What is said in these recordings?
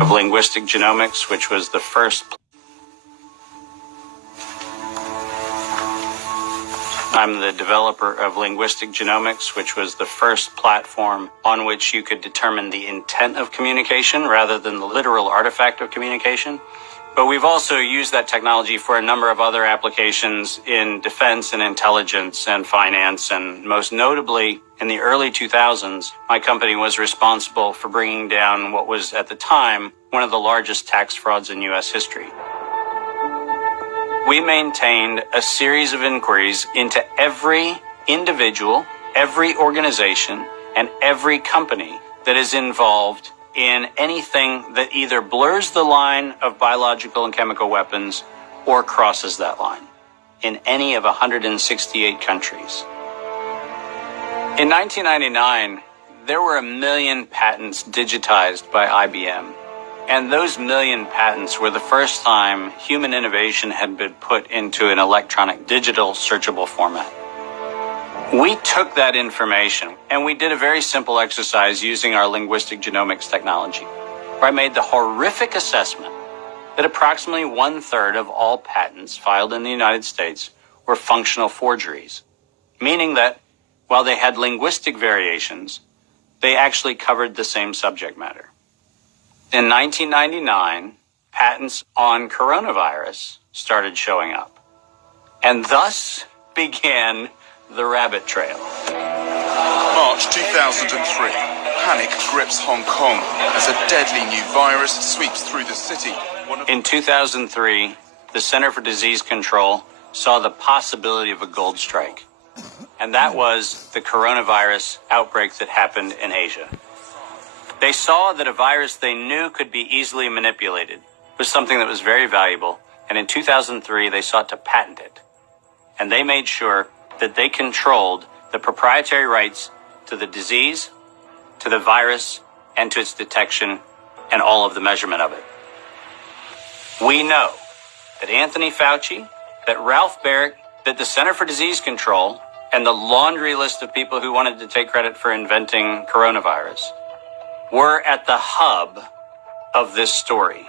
of linguistic genomics, which was the first. I'm the developer of Linguistic Genomics, which was the first platform on which you could determine the intent of communication rather than the literal artifact of communication. But we've also used that technology for a number of other applications in defense and intelligence and finance, and most notably in the early 2000s, my company was responsible for bringing down what was at the time one of the largest tax frauds in U.S. history. We maintained a series of inquiries into every individual, every organization, and every company that is involved in anything that either blurs the line of biological and chemical weapons or crosses that line in any of 168 countries. In 1999, there were 1 million patents digitized by IBM. And those 1 million patents were the first time human innovation had been put into an electronic digital searchable format. We took that information and we did a very simple exercise using our linguistic genomics technology, where I made the horrific assessment that approximately 1/3 of all patents filed in the United States were functional forgeries, meaning that while they had linguistic variations, they actually covered the same subject matter. In 1999, patents on coronavirus started showing up, and thus began the rabbit trail. March 2003, panic grips Hong Kong as a deadly new virus sweeps through the city. In 2003, the Center for Disease Control saw the possibility of a gold strike, and that was the coronavirus outbreak that happened in Asia. They saw that a virus they knew could be easily manipulated was something that was very valuable, and in 2003 they sought to patent it. And they made sure that they controlled the proprietary rights to the disease, to the virus, and to its detection, and all of the measurement of it. We know that Anthony Fauci, that Ralph Baric, that the Center for Disease Control, and the laundry list of people who wanted to take credit for inventing coronavirus were at the hub of this story.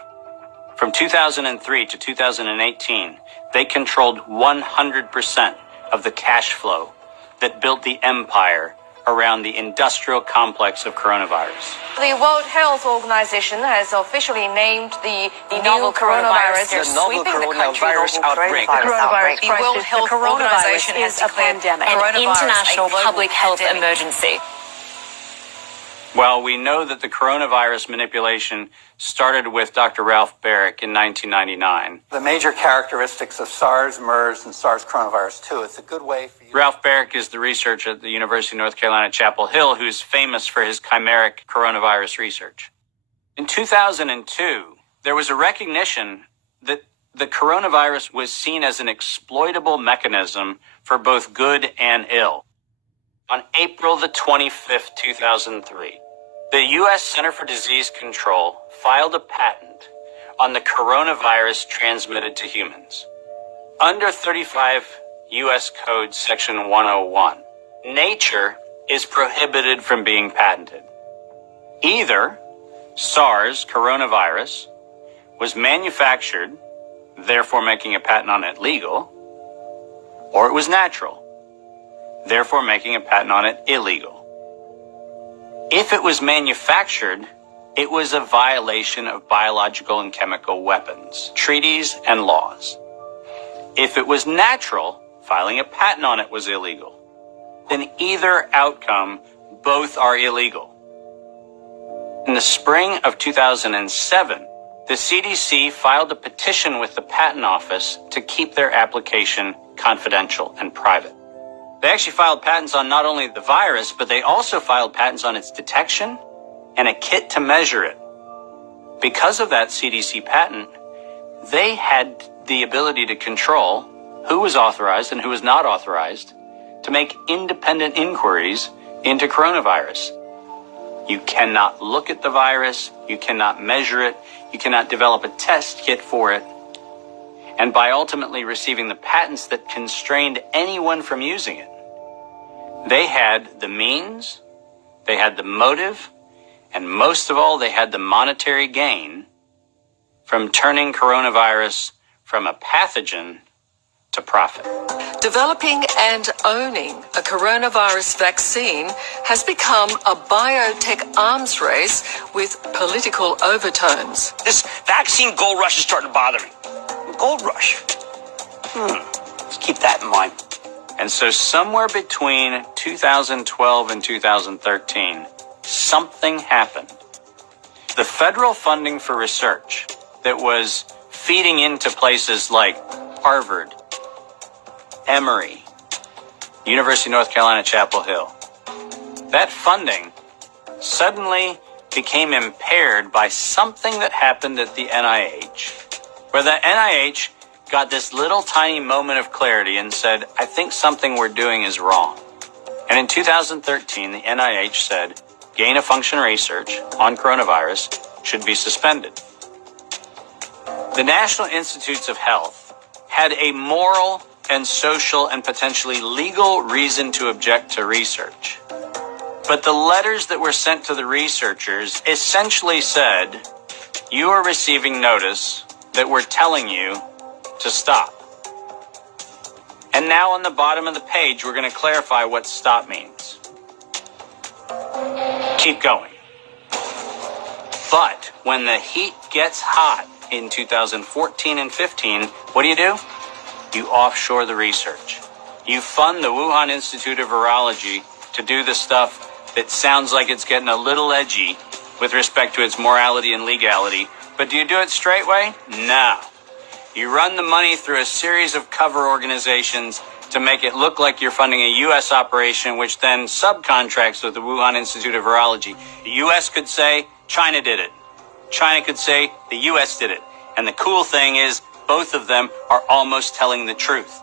From 2003 to 2018, they controlled 100% of the cash flow that built the empire around the industrial complex of coronavirus. The World Health Organization has officially named the novel coronavirus the novel coronavirus outbreak. The World Health Organization has declared an international public health emergency. Well, we know that the coronavirus manipulation started with Dr. Ralph Baric in 1999. The major characteristics of SARS, MERS, and SARS coronavirus 2. It's a good way for you. Ralph Baric is the researcher at the University of North Carolina, Chapel Hill, who's famous for his chimeric coronavirus research. In 2002, there was a recognition that the coronavirus was seen as an exploitable mechanism for both good and ill. On April the 25th, 2003, the U.S. Center for Disease Control filed a patent on the coronavirus transmitted to humans. Under 35 U.S. Code Section 101, nature is prohibited from being patented. Either SARS coronavirus was manufactured, therefore making a patent on it legal, or it was natural, therefore making a patent on it illegal. If it was manufactured, it was a violation of biological and chemical weapons, treaties, and laws. If it was natural, filing a patent on it was illegal. In either outcome, both are illegal. In the spring of 2007, the CDC filed a petition with the Patent Office to keep their application confidential and private. They actually filed patents on not only the virus, but they also filed patents on its detection and a kit to measure it. Because of that CDC patent, they had the ability to control who was authorized and who was not authorized to make independent inquiries into coronavirus. You cannot look at the virus, you cannot measure it, you cannot develop a test kit for it. And by ultimately receiving the patents that constrained anyone from using it, they had the means, they had the motive, And most of all, they had the monetary gain from turning coronavirus from a pathogen to profit. Developing and owning a coronavirus vaccine has become a biotech arms race with political overtones. This vaccine gold rush is starting to bother me. Gold rush. Let's keep that in mind. And so somewhere between 2012 and 2013, something happened. The federal funding for research that was feeding into places like Harvard, Emory, University of North Carolina, Chapel Hill, that funding suddenly became impaired by something that happened at the NIH, where the NIH got this little tiny moment of clarity and said, I think something we're doing is wrong. And in 2013, the NIH said, gain-of-function research on coronavirus should be suspended. The National Institutes of Health had a moral and social and potentially legal reason to object to research. But the letters that were sent to the researchers essentially said, you are receiving notice that we're telling you to stop. And now on the bottom of the page, we're going to clarify what stop means. Keep going. But when the heat gets hot in 2014 and 15, what do? You offshore the research. You fund the Wuhan Institute of Virology to do the stuff that sounds like it's getting a little edgy with respect to its morality and legality. But do you do it straight way? No. You run the money through a series of cover organizations to make it look like you're funding a U.S. operation, which then subcontracts with the Wuhan Institute of Virology. The U.S. could say, China did it. China could say, the U.S. did it. And the cool thing is, both of them are almost telling the truth.